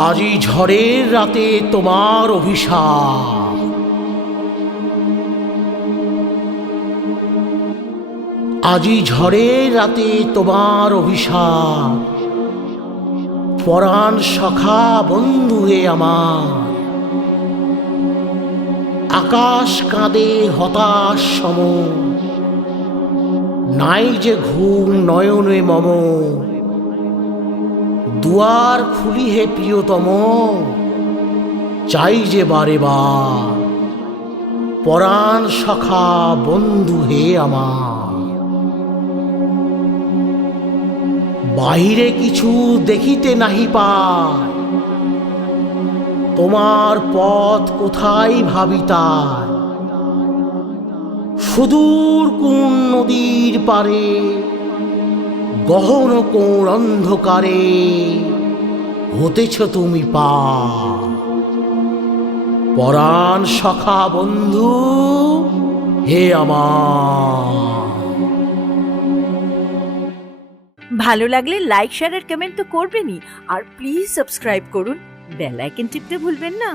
আজি ঝড়ের রাতে তোমার অভিশাপ, আজি ঝড়ের রাতে তোমার অভিশাপ। পরাণ সখা বন্ধু হে আমার, আকাশ কাঁদে হতাশ সম, নাই যে ঘুম নয়নে মম। দুয়ার খুলি হে প্রিয়তম, চাই যে বারে বার। পরাণ সখা বন্ধু হে আমার। বাহিরে কিছু দেখিতে নাহি পায়, তোমার পথ কোথায় ভাবি তাই। সুদূর কোন নদীর পারে, গহন কোন অন্ধকারে হতেছ তুমি পার। পরাণ সখা বন্ধু হে আমার। ভালো লাগলে লাইক শেয়ার আর কমেন্ট তো করবেনই, আর প্লিজ সাবস্ক্রাইব করুন, বেল আইকন টিপতে ভুলবেন না।